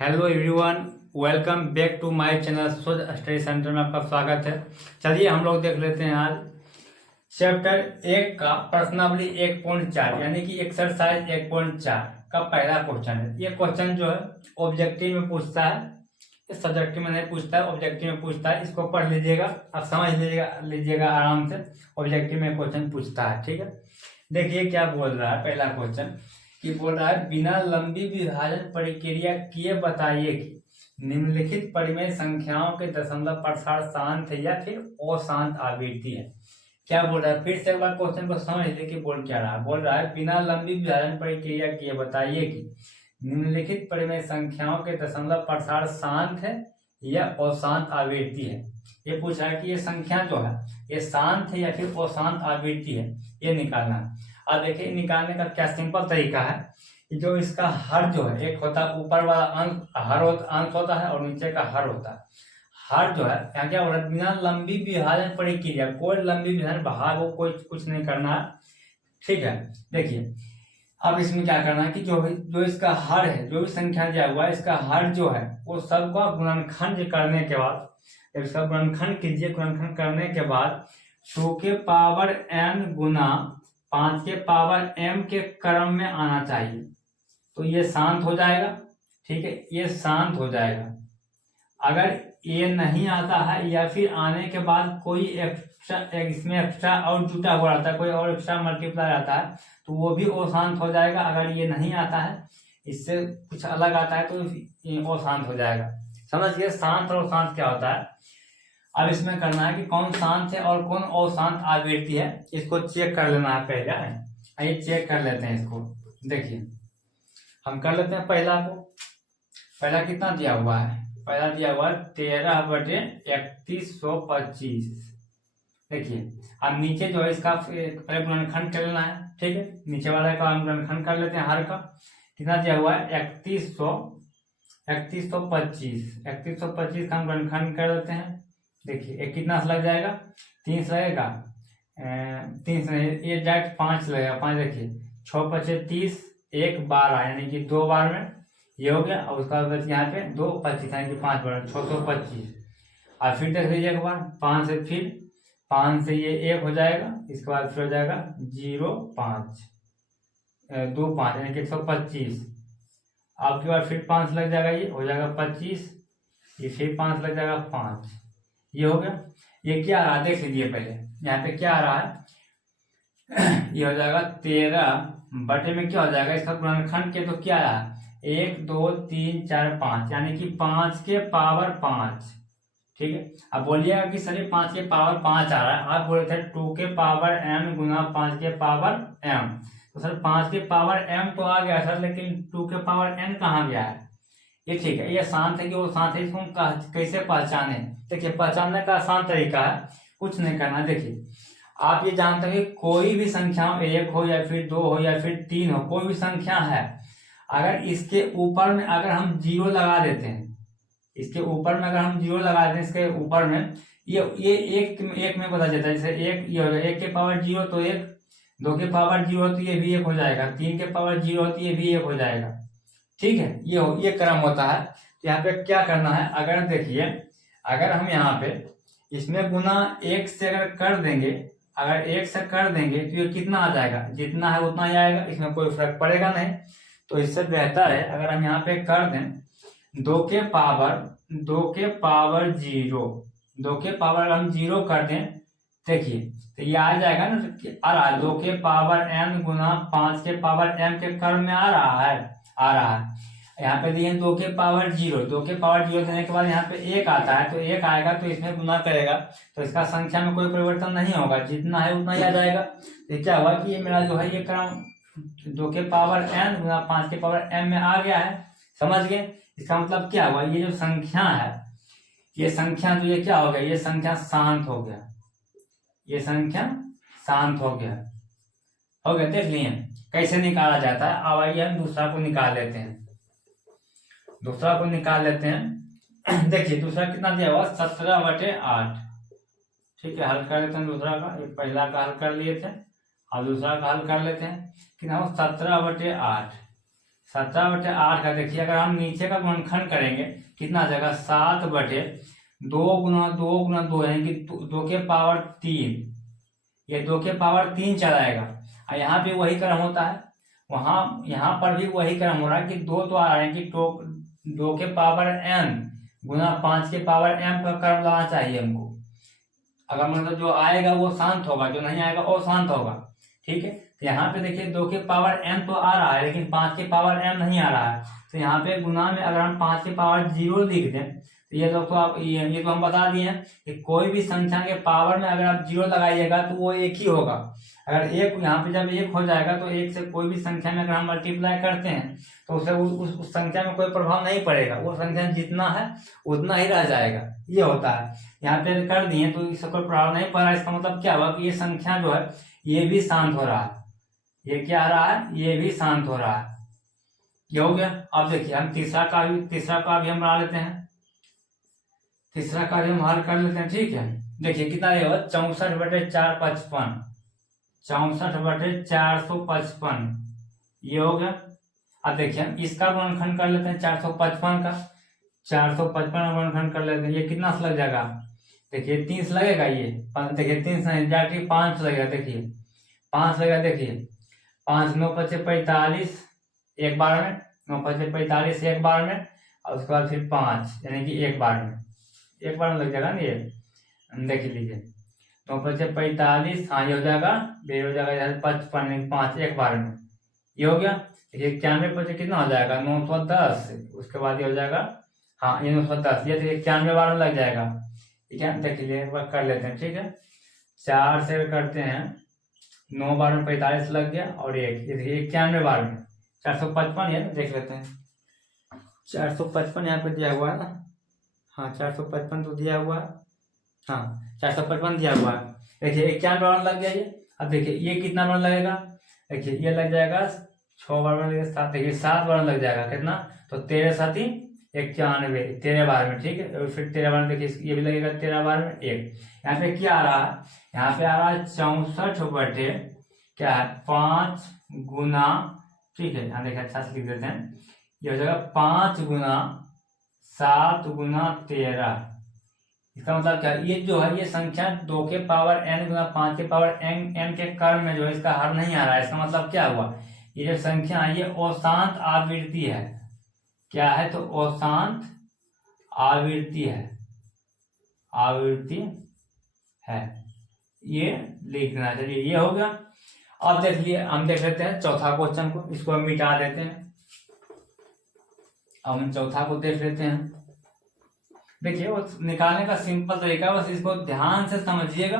Hello everyone, welcome back to my channel Soch study centre में आपका स्वागत है। चलिए हम लोग देख लेते हैं आज चैप्टर 1 का प्रश्नावली 1.4 यानी कि एक्सरसाइज 1.4 का पहला क्वेश्चन है। ये क्वेश्चन जो है ऑब्जेक्टिव में पूछता है, इस सब्जेक्टिव में नहीं पूछता है, ऑब्जेक्टिव में पूछता है। इसको पढ़ लीजिएगा, आप समझ लीजिएगा आराम से। ऑब्जेक्टिव में क्वेश्चन पूछता है, ठीक है। देखिए क्या बोल रहा है पहला क्वेश्चन कि बोल रहा है बिना लंबी विभाजन प्रक्रिया किए बताइए कि निम्नलिखित परिमेय संख्याओं के दशमलव प्रसार शांत है या फिर अशांत आवृत्ति है। क्या बोल रहा है, फिर से एक बार क्वेश्चन को समझ लीजिए कि बोल क्या रहा है। बोल रहा है बिना लंबी विभाजन प्रक्रिया किए बताइए कि निम्नलिखित परिमेय संख्याओं के दशमलव प्रसार शांत है या अशांत आवृत्ति है। ये पूछ रहा है कि ये संख्या जो है ये शांत है या फिर अशांत आवृत्ति है, ये निकालना है। अब देखिए निकालने का क्या सिंपल तरीका है कि जो इसका हर जो है, एक होता है ऊपर वाला अंश होता है और नीचे का हर होता है। हर जो है यहाँ क्या बोला, बिना लंबी विभाजन प्रक्रिया, कोई लंबी विभाजन भाग को कोई कुछ नहीं करना है, ठीक है। देखिए अब इसमें क्या करना है कि जो इसका हर है, जो भी संख्या दिया हुआ है इसका हर जो है वो सबका गुणनखंड करने के बाद, जब इसका गुणनखंड कीजिए, गुणनखंड करने के बाद 2 के पावर n गुना 5 के पावर m के क्रम में आना चाहिए, तो ये शांत हो जाएगा, ठीक है, ये शांत हो जाएगा। अगर ये नहीं आता है या फिर आने के बाद कोई इसमें एक्स्ट्रा और जुटा हुआ रहता है, कोई और एक्स्ट्रा मल्टीप्लाई आता है तो वो भी अशांत हो जाएगा। अगर ये नहीं आता है, इससे कुछ अलग आता है तो ये अशांत हो जाएगा। समझ गए शांत और अशांत क्या होता है। अब इसमें करना है कि कौन शांत है और कौन अशांत आवृत्ति है, इसको चेक कर लेना है पहले। आइए चेक कर लेते हैं इसको। देखिए हम कर लेते हैं पहला को। पहला कितना दिया हुआ है, पहला दिया हुआ है 13/3125। देखिए अब नीचे जो है इसका पहले गुणनखंड कर लेना है, ठीक है। नीचे वाला का हम गुणनखंड कर लेते हैं। हर का कितना दिया हुआ है 3125 का हम गुणनखंड कर लेते हैं। देखिए एक कितना लग जाएगा, 3 लगेगा, 3 ये डायरेक्ट 5 लगेगा, 5। देखिए 6 × 5 = 30, 1 12 यानी कि 2 बार में ये हो गया। और उसका बाद यहाँ पे 2 25 यानी कि 5 बार 625। और फिर देख लीजिए एक बार 5 से, फिर 5 से ये 1 हो जाएगा, इसके बाद फिर हो जाएगा 0 5 2 5 यानी कि 125। आपके बाद फिर 5 लग जाएगा, ये हो जाएगा 25, ये फिर 5 लग जाएगा 5, ये हो गया। ये क्या आ रहा है देख लीजिए पहले, यहाँ पे क्या आ रहा है ये हो जाएगा 13 में क्या हो जाएगा इसका गुणनखंड के, तो क्या आ रहा है 1 2 3 4 5 यानी कि 5 के पावर 5, ठीक है। अब बोलिएगा कि सर 5 के पावर 5 आ रहा है, आप बोले थे 2 के पावर m गुना 5 के पावर m, तो सर 5 के पावर m तो आ गया सर, लेकिन 2 के पावर n कहाँ गया है। ये ठीक है, ये शांत है कि वो शांत है, इसको हम कैसे पहचाने। देखिए पहचानने का आसान तरीका है, कुछ नहीं करना। देखिए आप ये जानते हैं कि कोई भी संख्या 1 हो या फिर 2 हो या फिर 3 हो, कोई भी संख्या है, अगर इसके ऊपर में अगर हम 0 लगा देते हैं, इसके ऊपर में अगर हम 0 लगा देते हैं, इसके ऊपर में ये एक में बदल जाता है। जैसे एक ये हो जाएगा 1 के पावर 0 तो 1, 2 के पावर 0 तो ये भी 1 हो जाएगा, 3 के पावर 0 तो ये भी 1 हो जाएगा, ठीक है। ये क्रम होता है। तो यहाँ पे क्या करना है, अगर देखिए अगर हम यहाँ पे इसमें गुना 1 से अगर कर देंगे, अगर 1 से कर देंगे तो ये कितना आ जाएगा, जितना है उतना ही आएगा, इसमें कोई फर्क पड़ेगा नहीं। तो इससे बेहतर है अगर हम यहाँ पे कर दें 2 के पावर 0, 2 के पावर हम 0 कर दें, देखिए तो ये आ जाएगा ना, आ रहा है 2 के पावर n गुना 5 के पावर m के क्रम में आ रहा है। यहाँ पे दिए 2 के पावर 0, 2 के पावर 0 देने के बाद यहाँ पे 1 आता है, तो 1 आएगा तो इसमें गुना करेगा तो इसका संख्या में कोई परिवर्तन नहीं होगा, जितना है उतना ही आ जाएगा। तो क्या हुआ कि ये मेरा जो है ये क्रम 2 के पावर n गुना 5 के पावर m में आ गया है। समझ गए, इसका मतलब क्या हुआ, ये जो संख्या है, ये संख्या जो ये क्या हो गया, ये संख्या शांत हो गया, ये संख्या शांत हो गया। देख लिए कैसे निकाला जाता है। अब आइए हम दूसरा को निकाल लेते हैं। देखिए दूसरा कितना दिया हुआ 17/8, ठीक है। हल कर लेते हैं दूसरा का, ये पहला का हल कर लिए थे और दूसरा का हल कर लेते हैं। कितना हो 17/8, 17/8 का देखिए, अगर हम नीचे का गुणनखंड करेंगे कितना आ जाएगा, 7/2 यानी कि 2 के पावर 3, ये 2 के पावर 3 चलाएगा। और यहाँ भी वही क्रम होता है, वहां यहाँ पर भी वही क्रम हो रहा है कि 2 तो आ रहे हैं कि 2 के पावर n गुना 5 के पावर m का क्रम लाना चाहिए हमको। अगर मतलब जो आएगा वो शांत होगा, जो नहीं आएगा वो शांत होगा। ठीक है, तो यहाँ पे देखिए 2 के पावर m तो आ रहा है लेकिन 5 के पावर m नहीं आ रहा है। तो यहाँ पे गुना में अगर हम 5 के पावर 0 लिख दें तो ये लोग तो आप ये तो हम बता दिए हैं कि कोई भी संख्या के पावर में अगर आप 0 लगाइएगा तो वो एक ही होगा। अगर एक यहाँ पे जब 1 हो जाएगा तो 1 से कोई भी संख्या में अगर हम मल्टीप्लाई करते हैं तो उसे उस संख्या में कोई प्रभाव नहीं पड़ेगा, वो संख्या जितना है उतना ही रह जाएगा, ये होता है। यहाँ पे कर दिए तो इससे कोई प्रभाव नहीं पड़ रहा। इसका मतलब क्या हुआ कि ये संख्या जो है ये भी शांत हो रहा है, ये क्या आ रहा है, ये भी शांत हो रहा है। ये हो गया। अब देखिए हम तीसरा का भी हम बना लेते हैं, तीसरा का भी हम हल कर लेते हैं। ठीक है, देखिए कितना ये होगा, 64/455, 64/455, ये हो गया। अब देखिए हम इसका गुणनखंड कर लेते हैं 455 का, 455 का गुणनखंड कर लेते हैं। ये कितना से लग जाएगा, देखिए 3 से लगेगा, ये देखिए 3 से नहीं 5 से लगेगा, देखिए 5 लगेगा। देखिए 5 9 5 45 एक बार में, 9 5 45 एक बार में, और उसके बाद फिर 5 यानी कि एक बार में लग जाएगा ना। ये देख लीजिए 9 5 45, हाँ ये हो जाएगा, ये हो जाएगा 55 5 एक बार में, ये हो गया। देखिए 91 5 कितना हो जाएगा, 910, उसके बाद ये हो जाएगा, हाँ ये 910, ये देखिए 91 बार में लग जाएगा। ठीक है, देख लीजिए एक बार कर लेते हैं। ठीक है, 4 से करते हैं, 9 बार में 45 लग गया, और एक ये देखिए 91 बार में 455 है, देख लेते हैं। 455 यहाँ पे दिया हुआ है ना, हाँ 455 तो दिया हुआ है, हाँ 455 दिया हुआ है। देखिए 91 बार लग गया ये। अब देखिए ये कितना बार लगेगा, देखिए ये लग जाएगा 6 बार में लगेगा, 7 देखिए 7 बार में लग जाएगा, कितना तो 13 7 91, 13 बार में। ठीक है, और फिर 13 बार में देखिए ये भी लगेगा 13 बार में एक। यहाँ पे क्या आ रहा है, यहाँ पे आ रहा है 64 क्या है 5 गुना, ठीक है यहाँ देखिए अच्छा से लिख देते हैं, ये हो जाएगा 5 गुना 7 गुना 13। इसका मतलब क्या, ये जो है ये संख्या 2 के पावर n गुना 5 के पावर n के क्रम में जो है इसका हर नहीं आ रहा है। इसका मतलब क्या हुआ, ये जो संख्या है ये अशांत आवृत्ति है। क्या है, तो अशांत आवृत्ति है, ये लिखना। चलिए ये हो गया। अब देखिए हम देख लेते हैं चौथा क्वेश्चन को, इसको हम मिटा देते हैं। अब हम चौथा को देख लेते हैं। देखिए वो निकालने का सिंपल तरीका, बस इसको ध्यान से समझिएगा।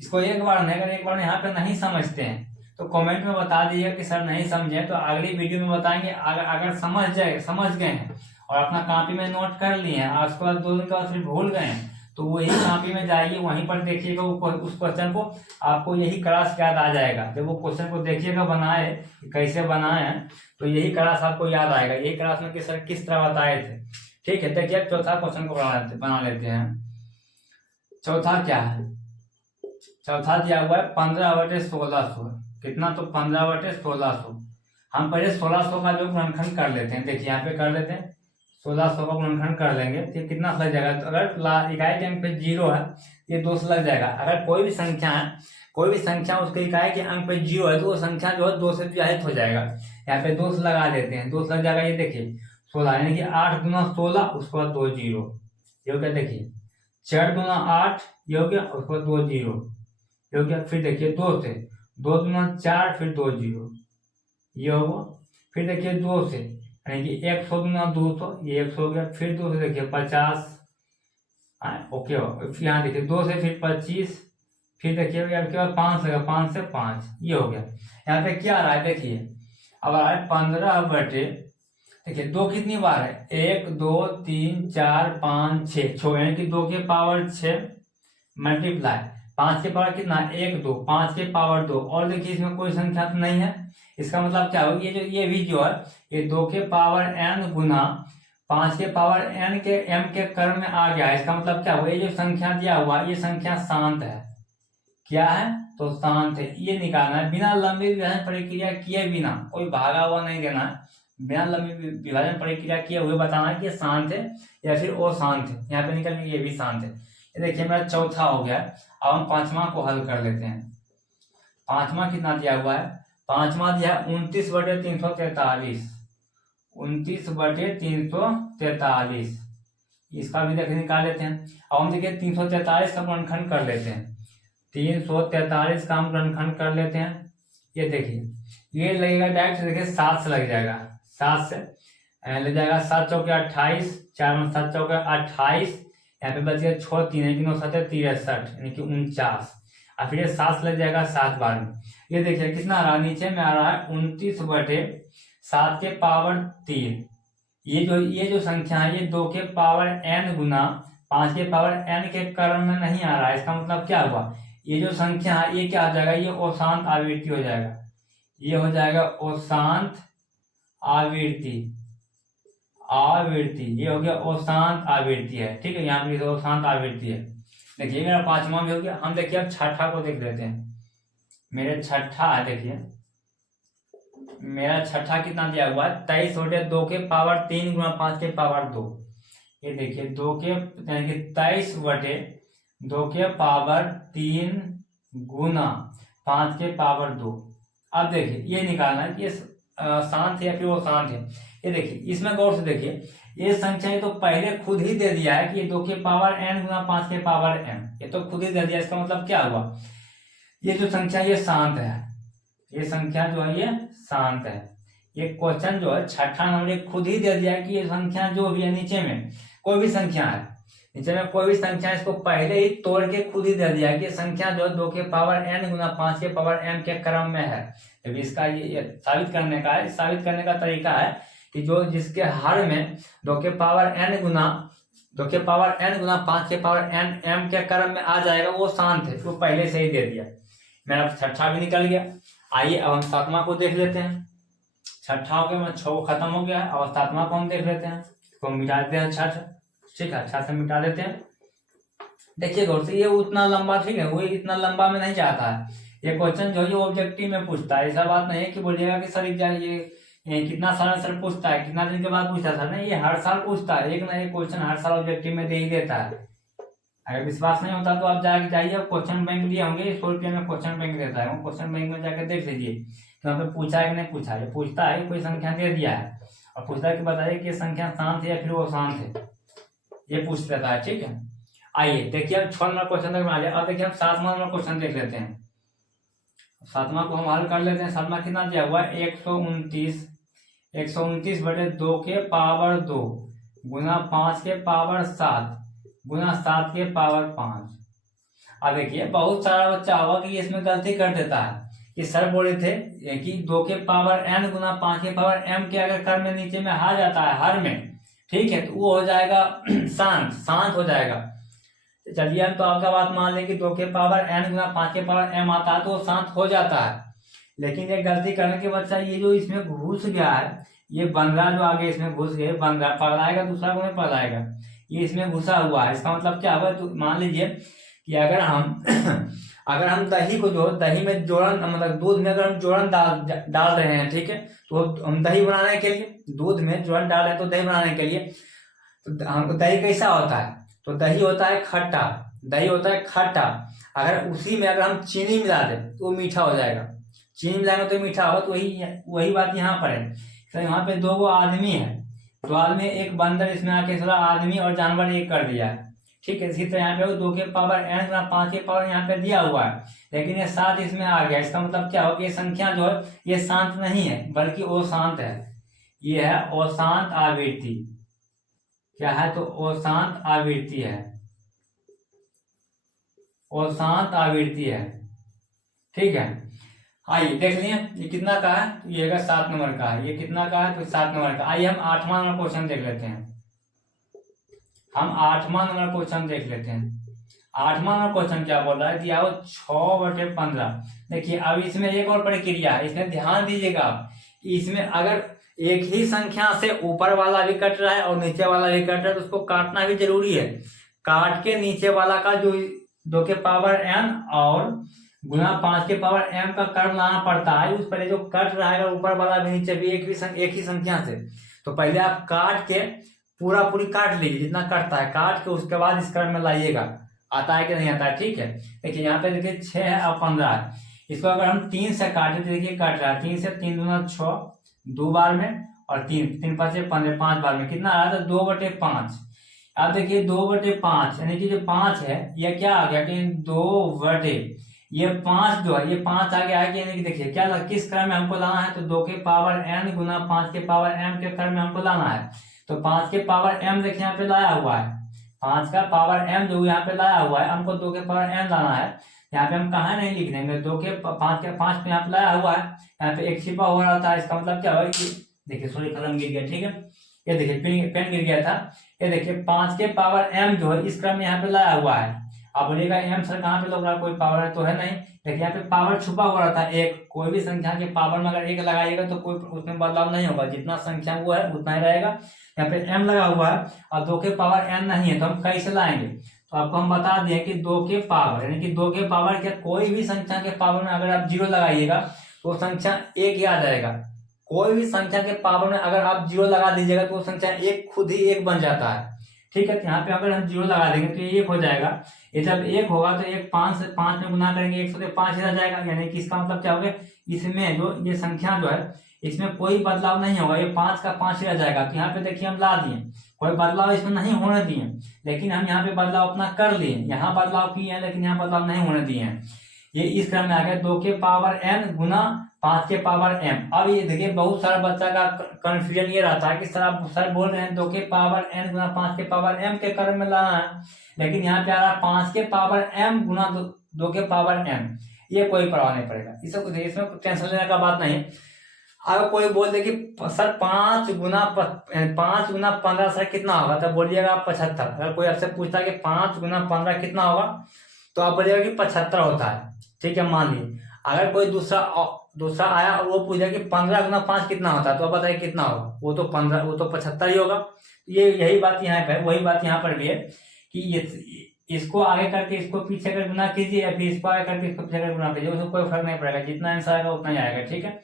इसको एक बार नहीं, अगर एक बार यहाँ पे नहीं समझते हैं तो कमेंट में बता दीजिएगा कि सर नहीं समझे, तो अगली वीडियो में बताएंगे। अगर समझ गए हैं और अपना कॉपी में नोट कर लिए हैं, उसके बाद 2 दिन के बाद फिर भूल गए हैं, तो वही कॉपी में जाइए, वहीं पर देखिएगा उस क्वेश्चन को, आपको यही क्लास याद आ जाएगा। जब वो क्वेश्चन को देखिएगा बनाए कैसे बनाए हैं, तो यही क्लास आपको याद आएगा, यही क्लास में कि सर किस तरह बताए थे। ठीक है, देखिए चौथा क्वेश्चन को बना लेते हैं। चौथा क्या है, चौथा दिया हुआ है 15/1600, कितना तो 15/1600। हम पहले 1600 का जो गुणनखंड कर लेते हैं, देखिए यहाँ पे कर लेते हैं 1600 का गुणनखंड कर लेंगे तो कितना लग जाएगा, तो अगर इकाई के अंक पे 0 है ये 2 से लग जाएगा। अगर कोई भी संख्या है, कोई भी संख्या उसके इकाई के अंक पे 0 है तो वो संख्या जो है 2 से विभाजित हो जाएगा। यहाँ पे 2 से लगा देते हैं, 2 से लग जाएगा, ये देखिए 16 यानी कि 8 गुना 16, उसके बाद 2 0, ये हो गया। देखिए 4 गुना 8, ये हो गया, उसके बाद 2 0, ये हो गया। फिर देखिए 2 से 2 गुना 4, फिर 2 0, ये होगा। फिर देखिए 2 से यानी कि 100 गुना 200, ये 100 हो गया। फिर 2 से देखिए 50, ओके हो। फिर यहाँ देखिए 2 से फिर 25, फिर देखिए आपके पास 5 लगा, 5 से 5, ये हो गया। यहाँ पे क्या आ रहा है, देखिए अब आ रहा है 15/, देखिए 2 कितनी बार है, 1 2 3 4 5 6 यानी कि 2 के पावर 6 मल्टीप्लाई 5 के पावर कितना 1 2, 5 के पावर 2, और देखिए इसमें कोई संख्या तो नहीं है। इसका मतलब क्या होगा, ये भी जो है ये 2 के पावर n गुना 5 के पावर n के m के क्रम में आ गया है। इसका मतलब क्या हुआ, ये जो संख्या दिया हुआ ये संख्या शांत है। क्या है, तो शांत है, ये निकालना है बिना लंबी विभाजन प्रक्रिया किए बिना, कोई भागा हुआ नहीं देना है, बिना लंबी विभाजन प्रक्रिया किए हुए बताना कि ये शांत है या फिर अशांत है। यहाँ पे निकल ये भी शांत है। ये देखिए मेरा चौथा हो गया। अब हम पांचवा को हल कर लेते हैं। पांचवा कितना दिया हुआ है? पांचवा दिया है 29/343। 29/343। इसका भी देखिए निकाल लेते हैं। अब हम देखिए 343 का गुणनखंड कर लेते हैं। 343 का हम गुणनखंड कर लेते हैं। ये देखिए ये लगेगा डायरेक्ट, देखिए 7 से लग जाएगा। 7 से लग जाएगा। 7 चौके 28, 4 7 चौके 28, यहाँ पे बच गया 6 3 63 यानी कि 49। और फिर 7 से लग जाएगा 7 बार में। ये देखिए कितना आ रहा है, नीचे में आ रहा है 29/7 के पावर 3। ये जो संख्या है ये 2 के पावर n गुना 5 के पावर n के क्रम में नहीं आ रहा है। इसका मतलब क्या हुआ? ये जो संख्या है ये क्या हो जाएगा? ये अशांत आवृत्ति हो जाएगा। ये हो जाएगा अशांत आवृत्ति। ये हो गया अशांत आवृत्ति है। ठीक है, यहाँ पे अशांत आवृत्ति है। देखिए मेरा पांचवा भी हो गया। हम देखिए अब छठा को देख लेते हैं। मेरे छठा है, देखिए मेरा छठा कितना दिया हुआ है? 23/2 के पावर 3 गुना 5 के पावर 2। ये देखिए 2 के 23/2 के पावर 3 गुना 5 के पावर 2। अब देखिए ये निकालना है कि ये शांत है या फिर वो शांत है। ये देखिए इसमें गौर से देखिए, ये संख्या ये तो पहले खुद ही दे दिया है कि 2 के पावर n गुना 5 के पावर n, ये तो खुद ही दे दिया। इसका मतलब क्या हुआ? ये जो संख्या ये शांत है। ये संख्या जो है ये शांत है। ये क्वेश्चन जो है छठा नंबर खुद ही दे दिया है कि ये संख्या जो भी है, नीचे में कोई भी संख्या है, नीचे में कोई भी संख्या, इसको पहले ही तोड़ के खुद ही दे दिया है कि संख्या जो है 2 के पावर n गुना 5 के पावर m के क्रम में है। अभी इसका ये साबित करने का है। साबित करने का तरीका है कि जो जिसके हर में 2 के पावर n गुना 5 के पावर n m के क्रम में आ जाएगा वो शांत है, तो पहले से ही दे दिया। मेरा छठा भी निकल गया। आइए अब हम सातवां को देख लेते हैं। छठा हो गया, 6 खत्म हो गया है। और सातवां को हम देख लेते हैं। इसको मिटा देते हैं। छठ, ठीक है, 6 से मिटा देते हैं। देखिए गौर से, ये उतना लंबा, ठीक है, वो इतना लंबा में नहीं जाता है। ये क्वेश्चन जो है ऑब्जेक्टिव में पूछता है। ऐसा बात नहीं है कि बोलिएगा कि सर ये कितना साल सर पूछता है, कितना दिन के बाद पूछता है। नहीं, ये हर साल पूछता है। एक ना एक क्वेश्चन हर साल ऑब्जेक्टिव में दे ही देता है। अगर विश्वास नहीं होता तो आप जाके जाइए, क्वेश्चन बैंक लिए होंगे, 100 रुपये में क्वेश्चन बैंक देता है। वो क्वेश्चन बैंक में जाकर देख लीजिए कि वहाँ पे पूछा है कि नहीं पूछा है। पूछता है कोई संख्या दे दिया है और पूछता है कि बताइए कि संख्या शांत है या फिर वो शांत है, ये पूछ लेता है। ठीक है, आइए देखिए हम 6 नंबर क्वेश्चन तक बना लिया। अब देखिए हम 7वां नंबर क्वेश्चन देख लेते हैं। 7वां को हम हल कर लेते हैं। 7वां कितना दिया हुआ है? 129/2 के पावर 2 गुना 5 के पावर 7 गुना 7 के पावर 5। अब देखिए बहुत सारा बच्चा होगा कि इसमें गलती कर देता है कि सर बोले थे कि 2 के पावर n गुना 5 के पावर m के अगर क्रम में नीचे में आ जाता है हर में, ठीक है, तो वो हो जाएगा शांत हो जाएगा। चलिए हम तो आपका बात मान लें कि 2 के पावर n गुना 5 के पावर m आता है तो वो शांत हो जाता है। लेकिन ये गलती करने के बच्चा ये जो इसमें घुस गया है, ये बंदरा जो आगे इसमें घुस गए, बंदरा पगलाएगा, दूसरा को नहीं पगलाएगा, ये इसमें घुसा हुआ है। इसका मतलब क्या हुआ? तो मान लीजिए कि अगर हम अगर हम दही को जो दही में जोड़न, मतलब दूध में अगर हम जोड़न डाल रहे हैं, ठीक है, तो हम दही बनाने के लिए दूध में जोड़न डाल रहे हैं, तो दही बनाने के लिए तो हमको दही कैसा होता है? तो दही होता है खट्टा, दही होता है खट्टा। अगर उसी में अगर हम चीनी मिला दें तो वो मीठा हो जाएगा। चीनी मिलाएंगे तो मीठा होगा। तो वही बात यहाँ पर है। तो यहाँ पे 2 आदमी है, 2 आदमी, एक बंदर इसमें आके थोड़ा आदमी और जानवर एक कर दिया है। ठीक है, इसी तरह यहाँ पे 2 के पावर n गुना 5 के पावर यहाँ पे दिया हुआ है, लेकिन ये 7 इसमें आ गया। इसका मतलब क्या हो? ये संख्या जो है ये शांत नहीं है बल्कि अशांत है। ये है अशांत आवृत्ति। क्या है? तो अशांत आवृत्ति है, अशांत आवृत्ति है। ठीक है, आइए देख लिए ये कितना का है? तो ये 7 नंबर का है। ये कितना का है? तो 7 नंबर का। आइए हम 8वां नंबर क्वेश्चन देख लेते हैं। हम 8वां नंबर क्वेश्चन देख लेते हैं। 8वां नंबर क्वेश्चन क्या बोल रहा है? दिया हो 6/15। देखिए अब इसमें एक और प्रक्रिया है, इसमें ध्यान दीजिएगा कि इसमें अगर एक ही संख्या से ऊपर वाला भी कट रहा है और नीचे वाला भी कट रहा है तो उसको काटना भी जरूरी है। काट के नीचे वाला का जो 2 के पावर n और गुना 5 के पावर m का कर्म लाना पड़ता है। उस पहले जो कट रहा है ऊपर वाला भी नीचे भी एक ही संख्या से, तो पहले आप काट के पूरी काट लीजिए जितना कटता है, काट के उसके बाद इस क्रम में लाइएगा, आता है कि नहीं आता है। ठीक है, देखिए यहाँ पे देखिए 6 है और 15 है। इसको अगर हम 3 से काटे तो देखिए कट रहा है 3 से, 3 दूना 6, 2 बार में, और 3 5 15 5 बार में कितना आ रहा था 2/5। अब देखिए 2/5 यानी कि जो 5 है ये क्या आ गया कि 2 ये 5 जो है ये 5 आ गया है कि, यानी कि देखिए क्या किस क्रम में हमको लाना है, तो 2 के पावर n गुना 5 के पावर m के क्रम में हमको लाना है। तो 5 के पावर m देखिए यहाँ पे लाया हुआ है, 5 का पावर m जो यहाँ पे लाया हुआ है, हमको 2 के पावर n लाना है। यहाँ पे हम कहा नहीं लिख देंगे, 2 के 5 पे यहाँ पे लाया हुआ है, यहाँ पे एक छिपा हो रहा था, इसका मतलब क्या होगा कि देखिए सॉरी कलम गिर गया। ठीक है, ये देखिए पेन गिर गया था। ये देखिए 5 के पावर m जो है इस क्रम में यहाँ पे लाया हुआ है। आप बोलिएगा m सर कहाँ पे लग रहा है, कोई पावर है तो है नहीं। देखिए यहाँ पे पावर छुपा हुआ रहता है एक, कोई भी संख्या के पावर में अगर 1 लगाइएगा तो कोई उसमें बदलाव नहीं होगा, जितना संख्या वो है उतना ही रहेगा। यहाँ पे m लगा हुआ है और 2 के पावर n नहीं है, तो हम कैसे लाएंगे, तो आपको हम बता दिए कि 2 के पावर यानी कि 2 के पावर क्या, कोई भी संख्या के पावर में अगर आप 0 लगाइएगा तो संख्या 1 ही आ जाएगा। कोई भी संख्या के पावर में अगर आप 0 लगा दीजिएगा तो संख्या 1 खुद ही 1 बन जाता है। ठीक है, यहाँ पे अगर हम 0 लगा देंगे तो ये 1 हो जाएगा। ये जब 1 होगा तो 1 5 से 5 में गुना करेंगे 1 से, तो 5 ही रह जाएगा। यानी कि इसका मतलब क्या होगा, इसमें जो ये संख्या जो है इसमें कोई बदलाव नहीं होगा, ये 5 का 5 ही रह जाएगा। तो यहाँ पे देखिए हम ला दिए, कोई बदलाव इसमें नहीं होने दिए, लेकिन हम यहाँ पे बदलाव अपना कर लिए, यहाँ बदलाव किए हैं लेकिन यहाँ बदलाव नहीं होने दिए हैं। ये इस क्रम में आ गया 2 के पावर n गुना 5 के पावर m। अब ये देखिए बहुत सारा बच्चा का कंफ्यूजन ये रहता है कि सर बोल रहे हैं 2 के पावर n गुना 5 के पावर m के क्रम में लाना है, लेकिन यहाँ पे आ रहा है 5 के पावर m गुना 2 के पावर m। ये कोई परवाह नहीं पड़ेगा, इसमें टेंशन लेने का बात नहीं। अगर कोई बोल दे कि सर 5 गुना 15 सर कितना होगा, तब बोलिएगा आप 75। अगर कोई आपसे पूछता है कि 5 गुना 15 कितना होगा, तो आप बोलिएगा कि 75 होता है। ठीक है, मान लीजिए अगर कोई दूसरा आया और वो पूछा कि 15 गुना 5 कितना होता है, तो आप बताइए कितना होगा, वो तो 75 ही होगा। ये यही बात यहाँ पे, वही बात यहाँ पर भी है कि इसको आगे करके इसको पीछे कर गुना कीजिए, या फिर इसको आगे करके इसको पीछे कर गुना कीजिए, उसमें कोई फर्क नहीं पड़ेगा, जितना आंसर आएगा उतना ही आएगा। ठीक है,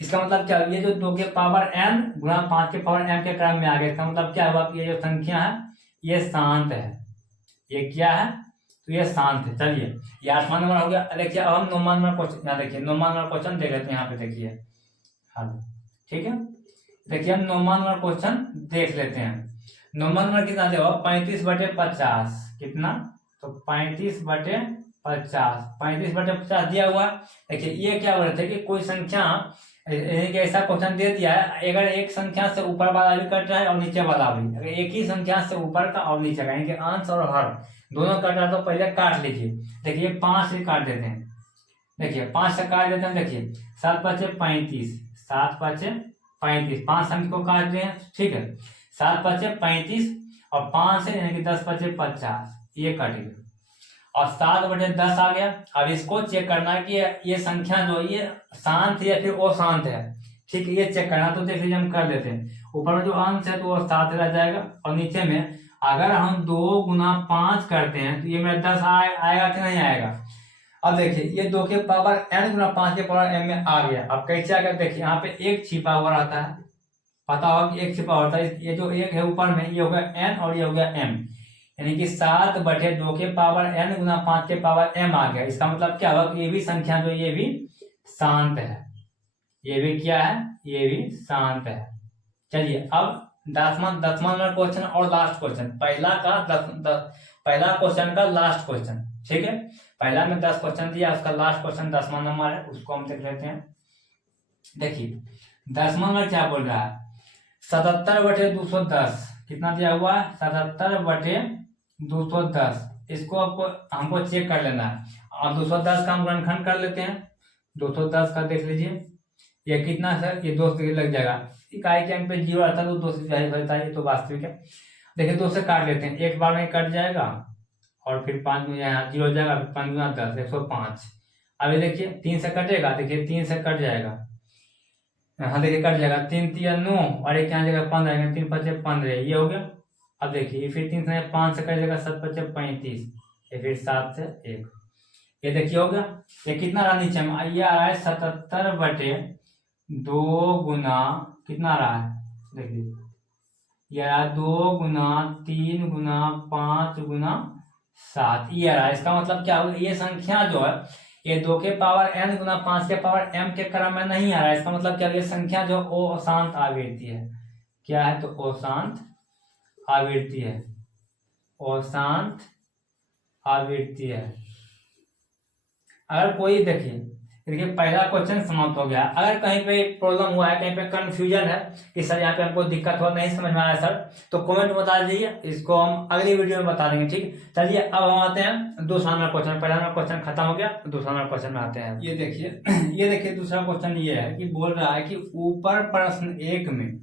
इसका मतलब क्या, ये जो 2 के पावर n गुना 5 के पावर m के क्रम में आ गया, इसका मतलब क्या हुआ कि ये जो संख्या है ये शांत है। ये क्या है, तो ये शांत है। चलिए ये 8वां नंबर हो गया। देखिए अब हम 9वां नंबर क्वेश्चन, यहाँ देखिए 9वां नंबर क्वेश्चन देख लेते हैं। यहाँ पे देखिए हाँ ठीक है, देखिए हम 9वां नंबर क्वेश्चन देख लेते हैं। 9वां नंबर कितना दिया हुआ, 35/50 कितना, तो 35/50, 35/50 दिया हुआ। देखिए ये क्या बोल रहे थे कि कोई संख्या, ऐसा क्वेश्चन दे दिया है, अगर एक संख्या से ऊपर वाला भी कट रहा है और नीचे वाला भी, अगर एक ही संख्या से ऊपर का और नीचे का यानी कि अंश और हर दोनों कट रहा है तो पहले काट लीजिए। देखिए 5 से काट देते हैं, देखिए 5 से काट देते हैं। देखिए 7 5 35, 7 5 35, 5 अंक को काट रहे हैं। ठीक है, 7 5 35 और 5 से यानी कि 10 5 50, ये कट गया और 7/10 आ गया। अब इसको चेक करना है कि ये संख्या जो ये शांत है या फिर अशांत है। ठीक है, ये चेक करना, तो देख लीजिए हम कर लेते हैं। ऊपर में जो अंश है तो वो 7 रह जाएगा, और नीचे में अगर हम 2 गुना 5 करते हैं तो ये मेरा 10 आएगा कि नहीं आएगा। अब देखिए ये 2 के पावर n गुना 5 के पावर m में आ गया। अब कैसे आएगा, देखिए यहाँ पे एक छिपा हुआ रहता है, पता होगा कि एक छिपा होता है। ये जो एक है ऊपर में, ये हो गया n और ये हो गया m, यानी कि 7/2 के पावर n गुना 5 के पावर m आ गया। इसका मतलब क्या हुआ कि ये भी संख्या जो ये भी शांत है, ये भी क्या है, ये भी शांत है। चलिए अब 10वां नंबर क्वेश्चन और लास्ट क्वेश्चन, पहला क्वेश्चन का लास्ट क्वेश्चन। ठीक है, पहला में 10 क्वेश्चन दिया, उसका लास्ट क्वेश्चन 10वां नंबर है, उसको हम देख लेते हैं। देखिए 10वां नंबर क्या बोल रहा है, 77/210 कितना दिया हुआ है, 77/210। इसको आपको हमको चेक कर लेना है। और 210 का हम गुणनखंड कर लेते हैं। 210 का देख लीजिए ये कितना है, ये 2 से लग जाएगा, इकाई के अंक पे 0 आता है तो 2 से जाहिर होता है, ये तो वास्तविक है। देखिए 2 से काट लेते हैं, एक बार में कट जाएगा और फिर 5 में यहाँ 0 हो जाएगा, 5 गुना 10 105। अभी देखिए 3 से कटेगा, देखिए 3 से कट जाएगा, हाँ देखिए कट जाएगा, 3 3 9 और एक यहाँ जगह 15, 3 5 15, ये हो गया। अब देखिए फिर 3 से 5 से कट जाएगा, 7 5 35, फिर 7 से 1, ये देखिए हो गया। ये कितना रहा नीचे में, ये आ रहा है 77/2 गुना कितना रहा है, देखिए ये आ रहा है 2 गुना 3 गुना 5 गुना 7, ये आ रहा है। इसका मतलब क्या होगा, ये संख्या जो है ये 2 के पावर n गुना 5 के पावर m के क्रम में नहीं आ रहा है। इसका मतलब क्या, ये संख्या जो अशांत आवृत्ति है, क्या है, तो अशांत आवृत्ति है, अशांत आवृत्ति है। अगर कोई देखिए पहला क्वेश्चन समाप्त हो गया। अगर कहीं पे प्रॉब्लम हुआ है, कहीं पे कंफ्यूजन है कि सर यहाँ पे हमको दिक्कत हुआ, नहीं समझ में आया सर, तो कमेंट बता दीजिए, इसको हम अगली वीडियो में बता देंगे। ठीक, चलिए अब हम आते हैं दूसरा नंबर क्वेश्चन। पहला नंबर क्वेश्चन खत्म हो गया, दूसरा नंबर क्वेश्चन में आते हैं। ये देखिए ये देखिए दूसरा क्वेश्चन ये है कि बोल रहा है कि ऊपर प्रश्न 1 में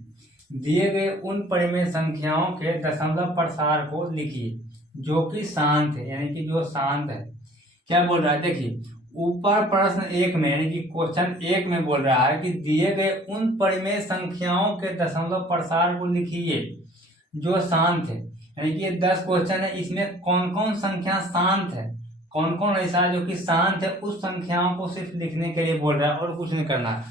दिए गए उन परिमेय संख्याओं के दशमलव प्रसार को लिखिए जो कि शांत है, यानी कि जो शांत है। क्या बोल रहा है, देखिए ऊपर प्रश्न 1 में यानी कि क्वेश्चन 1 में बोल रहा है कि दिए गए उन परिमेय संख्याओं के दशमलव प्रसार को लिखिए जो शांत है। यानी कि ये 10 क्वेश्चन है, इसमें कौन कौन संख्या शांत है, कौन कौन ऐसा है जो कि शांत है, उस संख्याओं को सिर्फ लिखने के लिए बोल रहा है और कुछ नहीं करना है।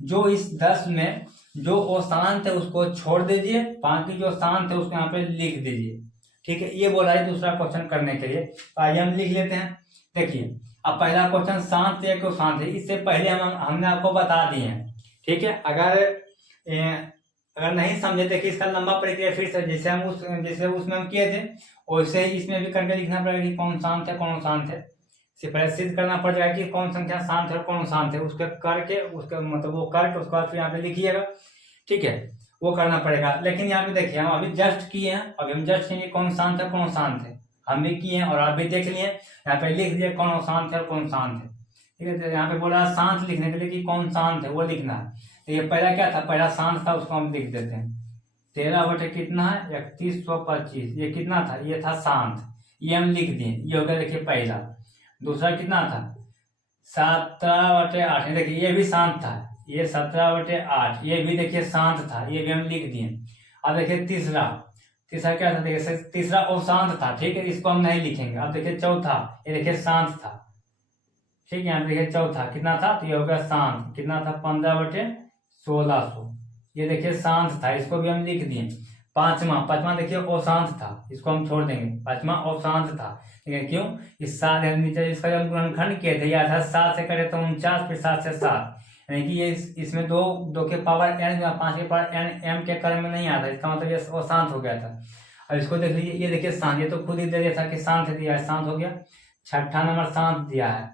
जो इस 10 में जो अशांत है उसको छोड़ दीजिए, बाकी जो शांत है उसको यहाँ पे लिख दीजिए। ठीक है, ये बोला है दूसरा क्वेश्चन करने के लिए। तो आइए हम लिख लेते हैं। देखिए अब पहला क्वेश्चन शांत है क्यों शांत है, इससे पहले हमने आपको बता दिए हैं। ठीक है, अगर नहीं समझे, देखिए इसका लंबा प्रक्रिया फिर से जैसे उसमें हम किए थे वैसे ही इसमें भी करके लिखना पड़ेगा कि कौन शांत है कौन अशांत है। इससे पहले सिद्ध करना पड़ जाएगा कि कौन संख्या शांत है और कौन अशांत है, उसके करके उसका मतलब वो करके उसके बाद फिर यहाँ पे लिखिएगा। ठीक है, वो करना पड़ेगा। लेकिन यहाँ पे देखिए हम अभी जस्ट किए हैं, अभी हम जस्ट किए कौन शांत है कौन अशांत है, हम भी किए हैं और आप भी देख लिए। यहाँ पे लिख दिए कौन शांत है और कौन शांत है। ठीक है, तो यहाँ पे बोला शांत लिखने के लिए कि कौन शांत है वो लिखना है। तो ये पहला क्या था, पहला शांत था, उसको हम लिख देते हैं। 13 कितना है 3125, ये कितना था, ये था शांत, ये हम लिख दिए, ये हो गया देखिए पहला। दूसरा कितना था 17/8, देखिए ये भी शांत था, ये 17/8, ये भी देखिए शांत था, ये भी हम लिख दिए। अब देखिए तीसरा क्या था, देखिए तीसरा अशांत था। ठीक है, इसको हम नहीं लिखेंगे। अब देखिए चौथा, ये देखिए शांत था। ठीक है, यहाँ देखिए चौथा कितना था, तो ये हो गया शांत, कितना था 15/1600, ये देखिए शांत था, इसको भी हम लिख दिए। पांचवा देखिए अशांत था, इसको हम छोड़ देंगे, पांचवा अशांत था। ठीक है, क्यों, इस सात नीचे इसका जब गुणनखंड किए थे, या था 7 से करे तो 49, फिर 7 से 7, यानी कि ये इसमें दो के पावर n या 5 के पावर n m के क्रम में नहीं आता, इसका मतलब ये अशांत हो गया था। अब इसको देख लीजिए, ये देखिए शांत, ये तो खुद ही दे दिया था कि शांत दिया है, शांत हो गया। छठा नंबर शांत दिया है,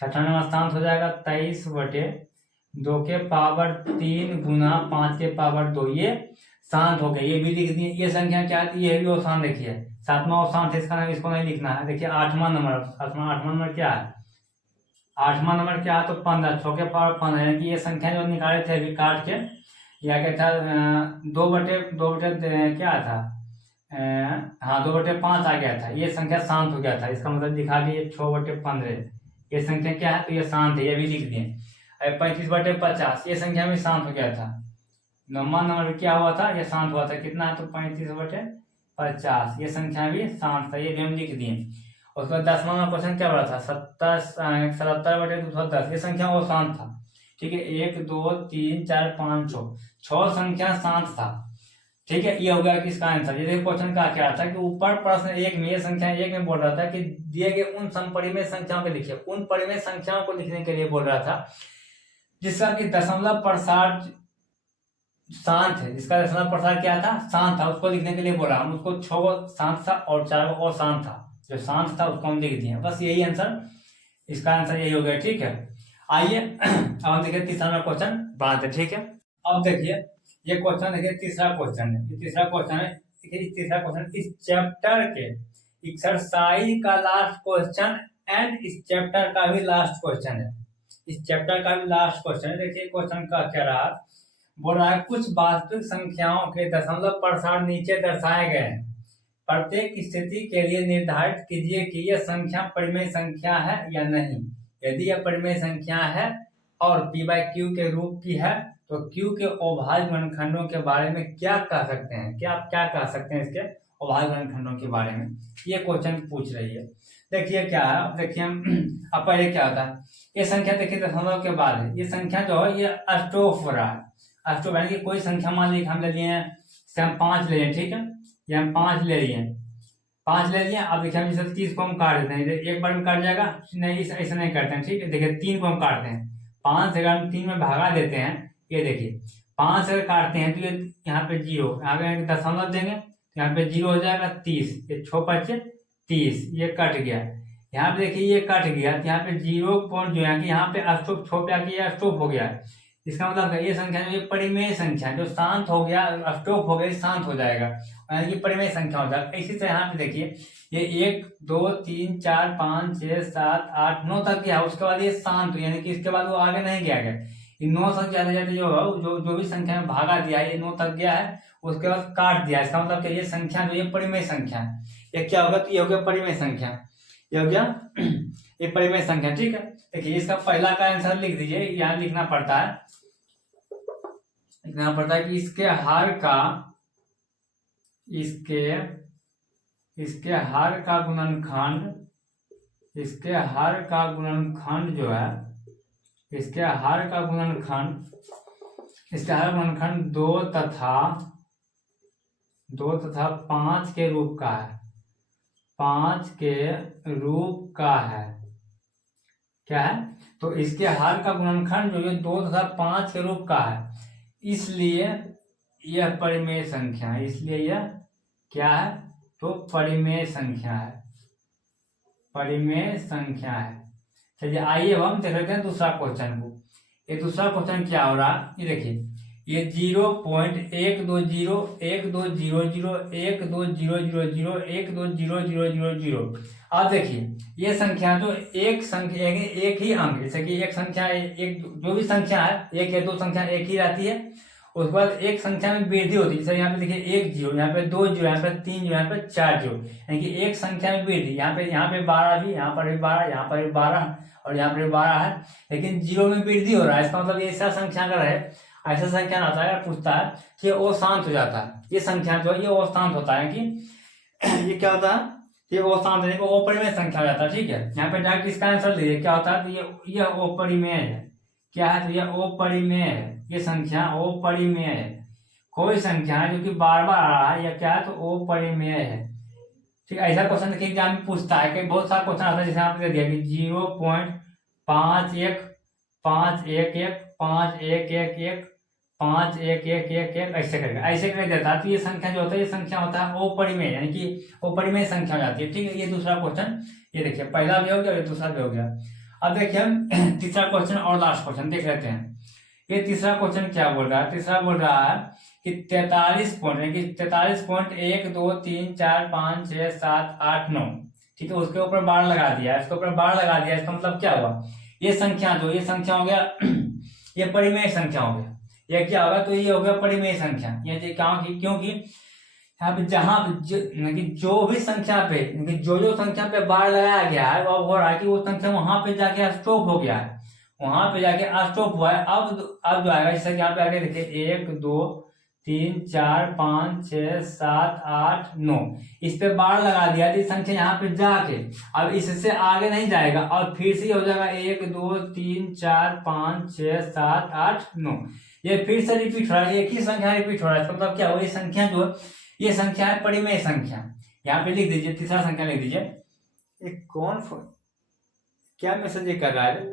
छठा नंबर शांत हो जाएगा 23/2 के पावर 3 गुना 5 के पावर 2, ये शांत हो गया, ये भी लिख दिए। ये संख्या क्या है, ये भी अशांत देखिए, सातवां अशांत है, इसका नाम इसको नहीं लिखना है। देखिए आठवां नंबर क्या है, आठवां नंबर क्या है, तो 15, 6 के पावर 15, यानी कि ये संख्या जो निकाले थे अभी काट के, या क्या था 2/2 क्या था, हाँ 2/5 आ गया था, ये संख्या शांत हो गया था। इसका मतलब दिखा दिए 6/15, ये संख्या क्या है, तो ये शांत है, ये भी लिख दिए। 35/50, ये संख्या में शांत हो गया था। 9वां नंबर क्या हुआ था, ये शांत हुआ था, कितना है, तो 35/50, ये संख्या भी शांत था, ये भी हम लिख दिए। उसके बाद 10वां नंबर क्वेश्चन क्या बड़ा था, 77/210, ये संख्या वो शांत था। ठीक है, 1 2 3 4 5 6 संख्या शांत था। ठीक है, ये हो गया किसका आंसर। ये देखिए क्वेश्चन का क्या था कि ऊपर प्रश्न 1 में, ये संख्या 1 में बोल रहा था कि दिए गए उन समपरिमेय संख्याओं को लिखिए, उन परिमेय संख्याओं को लिखने के लिए बोल रहा था जिसका कि दशमलव प्रसार शांत है, जिसका दशमलव प्रसार क्या था, शांत था, उसको लिखने के लिए बोला। हम उसको 6 शांत था और 4 और शांत था, जो शांत था उसको हम लिख दिए, बस यही आंसर, इसका आंसर यही हो गया। ठीक है, आइए अब हम देखिए तीसरा नंबर क्वेश्चन बनाते। ठीक है, अब देखिए ये क्वेश्चन देखिए तीसरा क्वेश्चन है, ये तीसरा क्वेश्चन है। देखिए तीसरा क्वेश्चन इस चैप्टर के एक्सरसाइज का लास्ट क्वेश्चन एंड इस चैप्टर का भी लास्ट क्वेश्चन है, इस चैप्टर का भी लास्ट क्वेश्चन है। देखिए क्वेश्चन का क्या रहा, बोल रहा है कुछ वास्तविक संख्याओं के दशमलव प्रसार नीचे दर्शाए गए हैं, प्रत्येक स्थिति के लिए निर्धारित कीजिए कि यह संख्या परिमेय संख्या है या नहीं। यदि यह परिमेय संख्या है और p/q के रूप की है तो q के अभाज्य गुणनखंडों के बारे में क्या कह सकते हैं, क्या कह सकते हैं इसके अभाज्य गुणनखंडों के बारे में ये क्वेश्चन पूछ रही है। देखिए क्या है, अब देखिए हम अब पहले क्या होता है, ये संख्या देखिए दशमलव के बाद है, ये संख्या जो है ये अष्टोफ हो रहा है। अष्टोफ यानी कि कोई संख्या मान लीजिए हम ले लिए हैं, जैसे हम 5 ले लिए, ठीक है, ये हम 5 ले लिए, 5 ले लिए। अब देखिए हम जैसे 30 को हम काट देते हैं, एक बार में काट जाएगा नहीं, ऐसा नहीं करते हैं, ठीक है। देखिए 3 को हम काटते हैं, 5 से अगर हम 3 में भागा देते हैं, ये देखिए 5 से अगर काटते हैं तो ये यहाँ पे 0, आगे दशमलव देंगे तो यहाँ पे 0 हो जाएगा 30, ये 6 5 30, ये कट गया। यहाँ पे देखिए ये कट गया तो यहाँ पे 0 पॉइंट जो है कि यहाँ पे अष्टोप छोप आके ये अष्टोप हो गया। इसका मतलब ये संख्या जो ये परिमेय संख्या जो शांत हो गया, अष्टोप हो गया, शांत हो जाएगा, यानी कि परिमेय संख्या हो जाएगा। इसी तरह यहाँ पे देखिए ये 1 2 3 4 5 6 7 8 9 तक गया, उसके बाद ये शांत, यानी कि इसके बाद वो आगे नहीं गया। ये 9 तक जाते जाते जो भी संख्या में भागा दिया ये 9 तक गया है, उसके बाद काट दिया। इसका मतलब कि ये संख्या जो ये परिमेय संख्या है, ये क्या होगा, तो ये हो गया परिमेय संख्या, ये हो गया ये परिमेय संख्या, ठीक है। देखिए इसका पहला का आंसर लिख दीजिए, यहाँ लिखना पड़ता है कि इसके हर का गुणनखंड जो है, इसके हर का गुणनखंड 2 तथा 5 के रूप का है, 5 के रूप का है, क्या है, तो इसके हर का गुणनखंड जो ये 2 तथा 5 के रूप का है, इसलिए यह परिमेय संख्या है, इसलिए यह क्या है, तो परिमेय संख्या है, परिमेय संख्या है। चलिए आइए अब हम देख लेते हैं दूसरा क्वेश्चन को। ये दूसरा क्वेश्चन क्या हो रहा है, ये देखिए ये 0.120 अब देखिए ये संख्या जो एक संख्या एक ही अंक, जैसे कि एक संख्या एक जो भी संख्या है, एक या दो संख्या एक ही रहती है, उसके बाद एक संख्या में वृद्धि होती है। जैसे यहाँ पे देखिए 1 0, यहाँ पे 2 0, यहाँ पे 3 0, यहाँ पे 4 0, यानी कि एक संख्या में वृद्धि। यहाँ पे 12 भी, यहाँ पर भी 12, यहाँ पर भी 12 और यहाँ पर भी 12 है, लेकिन 0 में वृद्धि हो रहा है। इसका मतलब ये ऐसा संख्या अगर है, ऐसा संख्या आता है, पूछता है कि वो शांत हो जाता है, ये संख्या जो है ये वो शांत होता है, कि ये क्या होता है, ये वो शांत है, वो परिमेय संख्या हो जाता है, ठीक है। यहाँ पे डायरेक्ट इसका आंसर लीजिए क्या होता है, तो ये अपरिमेय है, क्या है, तो ये अपरिमेय है, ये संख्या अपरिमेय है। कोई संख्या है जो कि बार बार आ रहा है, या क्या है, तो अपरिमेय है, ठीक है। ऐसा क्वेश्चन देखिए एग्जाम में पूछता है कि बहुत सारा क्वेश्चन आता है, जैसे आपने दिया कि 0.51 511 5111 5111 ऐसे करके देता है, तो ये संख्या जो होता है, ये संख्या होता है अपरिमेय, यानी कि अपरिमेय संख्या हो जाती है, ठीक है। ये दूसरा क्वेश्चन, ये देखिए पहला भी हो गया और दूसरा भी हो गया। अब देखिए हम तीसरा क्वेश्चन और लास्ट क्वेश्चन देख लेते हैं। ये तीसरा क्वेश्चन क्या बोल रहा है, तीसरा बोल रहा है कि 43 पॉइंट, यानी कि 43.1 2 3 4 5 6 7 8 9, ठीक है, उसके ऊपर बार लगा दिया, इसके ऊपर बार लगा दिया। इसका मतलब क्या हुआ, ये संख्या जो ये संख्या हो गया ये परिमेय संख्या हो गया, ये क्या होगा, तो ये हो गया परिमेय संख्या। ये क्योंकि यहाँ पे जो भी संख्या पे जो संख्या पे बार लगाया गया है, वो हो रहा है कि वो संख्या वहां पे जाके स्टॉप हो गया है, वहां पे जाके स्टॉप हुआ है। अब जो आएगा, जैसे यहाँ पे आगे देखिए 1 2 3 4 5 6 7 8 9, इस पे बार लगा दिया थी संख्या यहाँ पे जाके, अब इससे आगे नहीं जाएगा, और फिर से हो जाएगा 1 2 3 4 5 6 7 8 9, ये फिर से रिपीट हो रहा है, एक ही संख्या रिपीट हो रहा है। मतलब क्या हो, ये संख्या जो ये संख्या है परिमेय संख्या। यहाँ पे लिख दीजिए, तीसरा संख्या लिख दीजिए। एक कौन क्या मैसेज कर रहा है,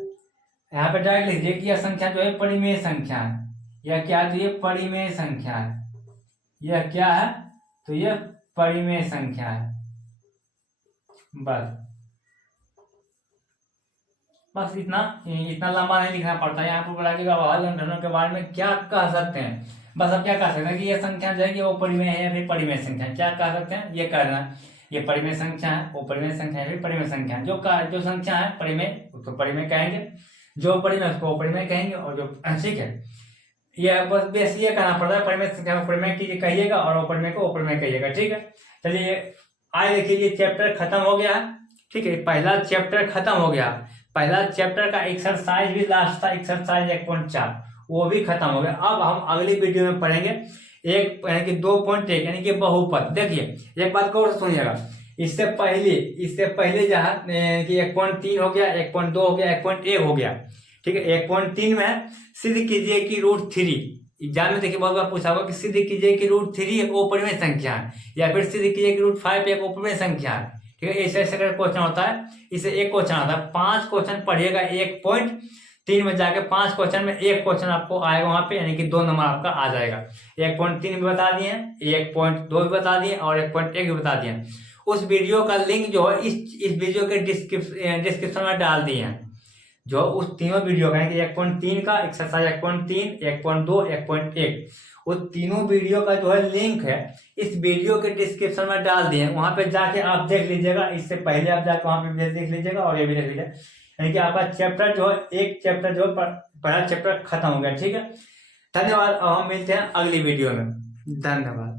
यहाँ पे डायरेक्ट लिख दीजिए कि यह संख्या जो है परिमेय संख्या है, यह क्या है, तो ये परिमेय संख्या है, यह क्या है, तो यह परिमेय संख्या है। बस इतना लंबा नहीं लिखना पड़ता है। यहाँ पर बोला कि अभाज्य गुणनखंडों के बारे में क्या कह सकते हैं, बस अब क्या कह सकते हैं कि ये संख्या जो है कि वो परिमेय है या फिर परिमेय संख्या, क्या कह सकते हैं, ये कहना ये परिमेय संख्या है, वो परिमेय संख्या है, फिर परिमेय संख्या है। जो संख्या है परिमेय उसको परिमेय कहेंगे, जो परिमेय उसको अपरिमेय कहेंगे, और जो ठीक है, ये बस ये कहना पड़ता है, परिमेय संख्या को परिमेय कहिएगा और अपरिमेय को अपरिमेय कहिएगा, ठीक है। चलिए आए देखिए ये चैप्टर खत्म हो गया है, ठीक है, पहला चैप्टर खत्म हो गया। पहला चैप्टर का एक्सरसाइज भी लास्ट था, एक्सरसाइज 1.4 वो भी खत्म हो गया। अब हम अगली वीडियो में पढ़ेंगे एक यानी कि 2.1 यानी कि बहुपद। देखिए एक बात को और सुनिएगा, इससे पहले जहाँ कि 1.3 हो गया, 1.2 हो गया, 1.1 हो गया, ठीक है। 1.3 में है सिद्ध कीजिए कि √3, एग्जाम में देखिए बहुत बार पूछा होगा कि सिद्ध कीजिए कि √3 एक अपरिमेय संख्या है, या फिर सिद्ध कीजिए कि √5 एक अपरिमेय संख्या है, ठीक है। ऐसे ऐसे क्वेश्चन होता है, इसे एक क्वेश्चन आता है, 5 क्वेश्चन पढ़िएगा 1.3 में जाके, 5 क्वेश्चन में एक क्वेश्चन आपको आएगा वहां पे, यानी कि 2 नंबर आपका आ जाएगा। 1.3 भी बता दिए, 1.2 भी बता दिए और 1.1 भी बता दिए। उस वीडियो का लिंक जो है इस वीडियो के डिस्क्रिप्शन में डाल दिए हैं, जो उस तीनों वीडियो का, 1.3 का एक्सरसाइज 1.3, 1.2, 1.1, उस तीनों वीडियो का जो है लिंक है इस वीडियो के डिस्क्रिप्शन में डाल दिए, वहां पे जाके आप देख लीजिएगा। इससे पहले आप जाके वहां पे देख लीजिएगा और ये भी देख लीजिएगा, यानी कि आपका चैप्टर जो है, एक चैप्टर जो है पहला चैप्टर खत्म हो गया, ठीक है। धन्यवाद। अब हम मिलते हैं अगली वीडियो में। धन्यवाद।